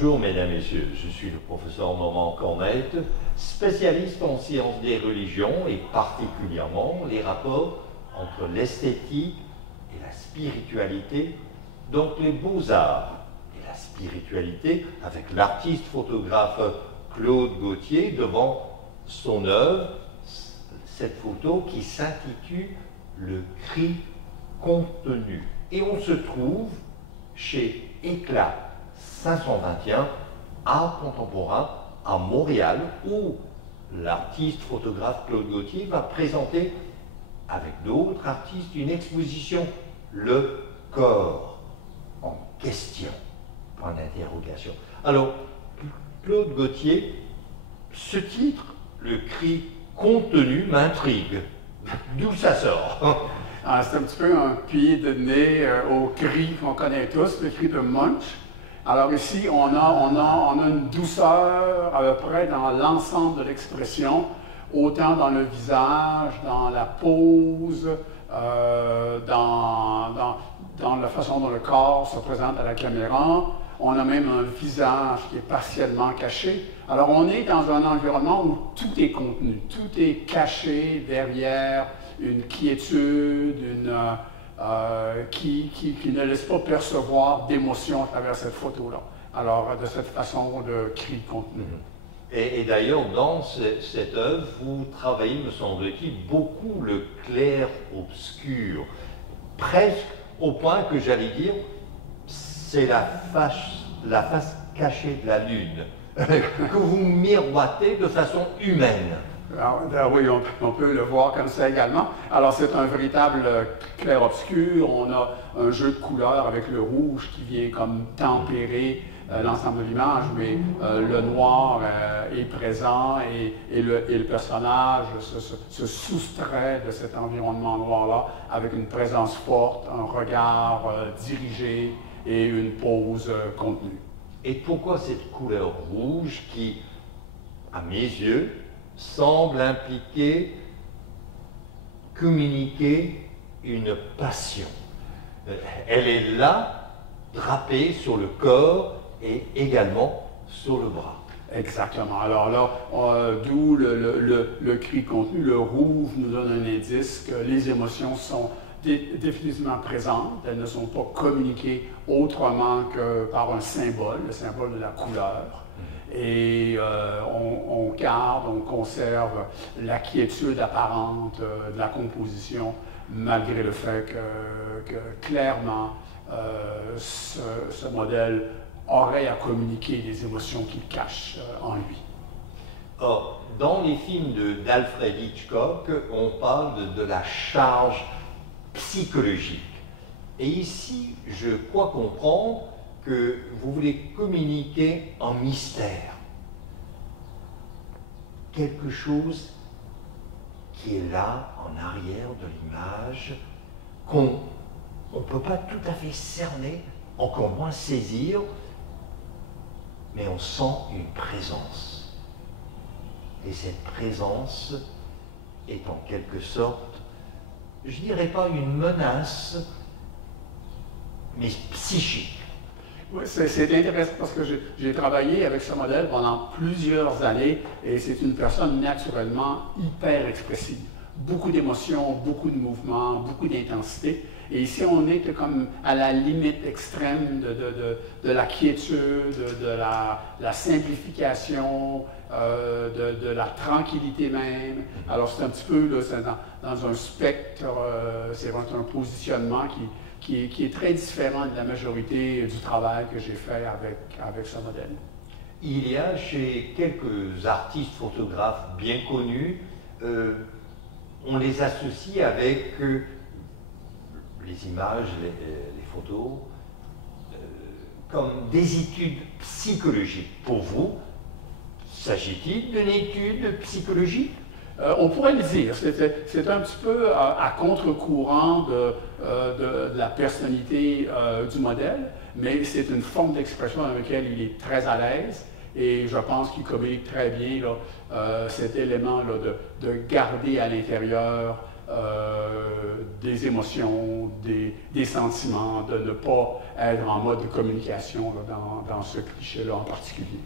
Bonjour mesdames et messieurs, je suis le professeur Normand Cornette, spécialiste en sciences des religions et particulièrement les rapports entre l'esthétique et la spiritualité, donc les beaux-arts et la spiritualité, avec l'artiste photographe Claude Gauthier devant son œuvre, cette photo qui s'intitule Le cri contenu. Et on se trouve chez Éclat 521, art contemporain à Montréal, où l'artiste photographe Claude Gauthier va présenter avec d'autres artistes une exposition, Le corps en question, point d'interrogation. Alors, Claude Gauthier, ce titre, Le cri contenu, m'intrigue. D'où ça sort? C'est un petit peu un pied de nez au cri qu'on connaît tous, le cri de Munch. Alors ici, on a une douceur à peu près dans l'ensemble de l'expression, autant dans le visage, dans la pose, dans la façon dont le corps se présente à la caméra. On a même un visage qui est partiellement caché. Alors on est dans un environnement où tout est contenu, tout est caché derrière une quiétude, qui ne laisse pas percevoir d'émotion à travers cette photo-là. Alors, de cette façon de cri contenu. Et d'ailleurs, dans cette œuvre, vous travaillez, me semble-t-il, beaucoup le clair-obscur, presque au point que j'allais dire, c'est la face cachée de la lune, que vous miroitez de façon humaine. Alors, oui, on peut le voir comme ça également. Alors, c'est un véritable clair-obscur. On a un jeu de couleurs avec le rouge qui vient comme tempérer l'ensemble de l'image, mais le noir est présent et le personnage se soustrait de cet environnement noir-là avec une présence forte, un regard dirigé et une pose contenue. Et pourquoi cette couleur rouge qui, à mes yeux, semble impliquer, communiquer une passion? Elle est là, drapée sur le corps et également sur le bras. Exactement. Alors là, d'où le cri contenu, le rouge nous donne un indice que les émotions sont définitivement présentes. Elles ne sont pas communiquées autrement que par un symbole, le symbole de la couleur. Et on garde, on conserve la quiétude apparente de la composition, malgré le fait que clairement, ce modèle aurait à communiquer des émotions qu'il cache en lui. Or, dans les films d'Alfred Hitchcock, on parle de la charge psychologique. Et ici, je crois comprendre que vous voulez communiquer en mystère. Quelque chose qui est là, en arrière de l'image, qu'on ne peut pas tout à fait cerner, encore moins saisir, mais on sent une présence. Et cette présence est en quelque sorte, je dirais pas une menace, mais psychique. Oui, c'est intéressant parce que j'ai travaillé avec ce modèle pendant plusieurs années et c'est une personne naturellement hyper expressive. Beaucoup d'émotions, beaucoup de mouvements, beaucoup d'intensité. Et ici, on est comme à la limite extrême de la quiétude, de la simplification, de la tranquillité même. Alors, c'est un petit peu là, dans un spectre, c'est vraiment un positionnement qui est très différent de la majorité du travail que j'ai fait avec ce modèle. Il y a chez quelques artistes photographes bien connus, on les associe avec les images, les photos, comme des études psychologiques. Pour vous, s'agit-il d'une étude psychologique? On pourrait le dire. C'est un petit peu à contre-courant de la personnalité du modèle, mais c'est une forme d'expression dans laquelle il est très à l'aise et je pense qu'il communique très bien là, cet élément là, de garder à l'intérieur des émotions, des sentiments, de ne pas être en mode de communication là, dans ce cliché-là en particulier.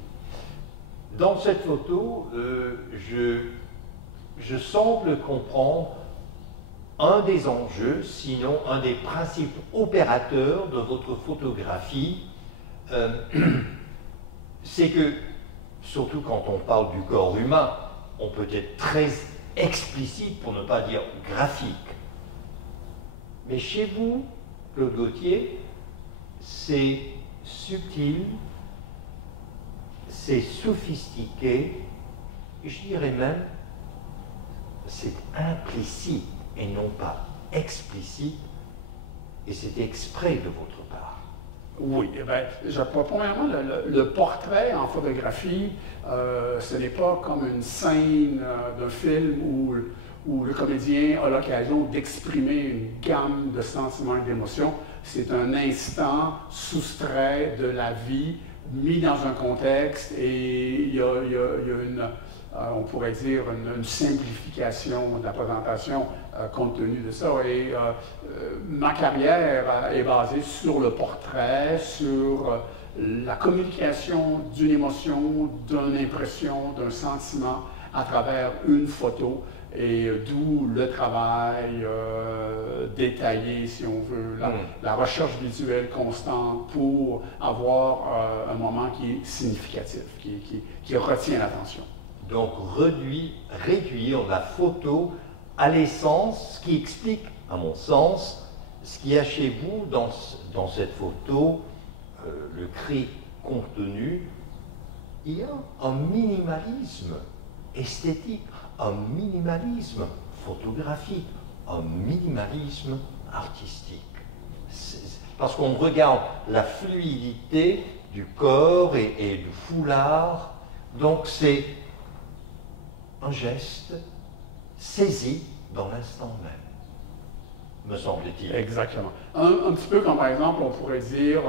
Dans cette photo, je semble comprendre un des enjeux, sinon un des principes opérateurs de votre photographie, c'est que, surtout quand on parle du corps humain, on peut être très explicite, pour ne pas dire graphique. Mais chez vous, Claude Gauthier, c'est subtil, c'est sophistiqué, et je dirais même, c'est implicite et non pas explicite, et c'est exprès de votre part. Oui, eh bien, premièrement, le portrait en photographie, ce n'est pas comme une scène d'un film où le comédien a l'occasion d'exprimer une gamme de sentiments et d'émotions. C'est un instant soustrait de la vie, mis dans un contexte, et il y a une, on pourrait dire, une simplification de la présentation compte tenu de ça. Et ma carrière est basée sur le portrait, sur la communication d'une émotion, d'une impression, d'un sentiment à travers une photo. Et d'où le travail détaillé, si on veut, la recherche visuelle constante pour avoir un moment qui est significatif, qui retient l'attention. Donc réduire la photo à l'essence, ce qui explique, à mon sens, ce qu'il y a chez vous dans cette photo, le cri contenu. Il y a un minimalisme esthétique, un minimalisme photographique, un minimalisme artistique. Parce qu'on regarde la fluidité du corps et du foulard, donc c'est un geste saisi dans l'instant même, me semble-t-il. Exactement. Un petit peu comme par exemple, on pourrait dire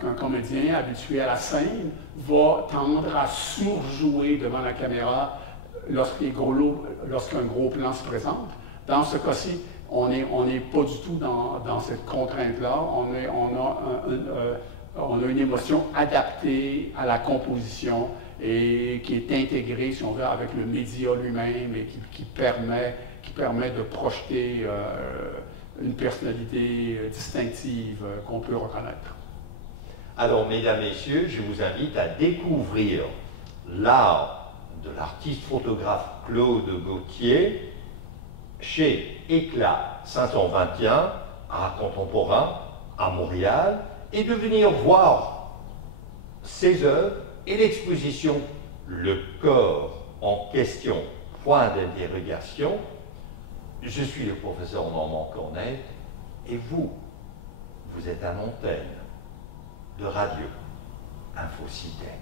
qu'un comédien habitué à la scène va tendre à surjouer devant la caméra lorsqu'un gros plan se présente. Dans ce cas-ci, on n'est pas du tout dans cette contrainte-là. On a une émotion adaptée à la composition et qui est intégrée, si on veut, avec le média lui-même et qui permet de projeter une personnalité distinctive qu'on peut reconnaître. Alors, mesdames, messieurs, je vous invite à découvrir l'art de l'artiste photographe Claude Gauthier chez Éclat 521, Art contemporain, à Montréal, et de venir voir ses œuvres et l'exposition Le corps en question, point d'interrogation. Je suis le professeur Normand Cornet, et vous êtes à l'antenne de Radio Infocité.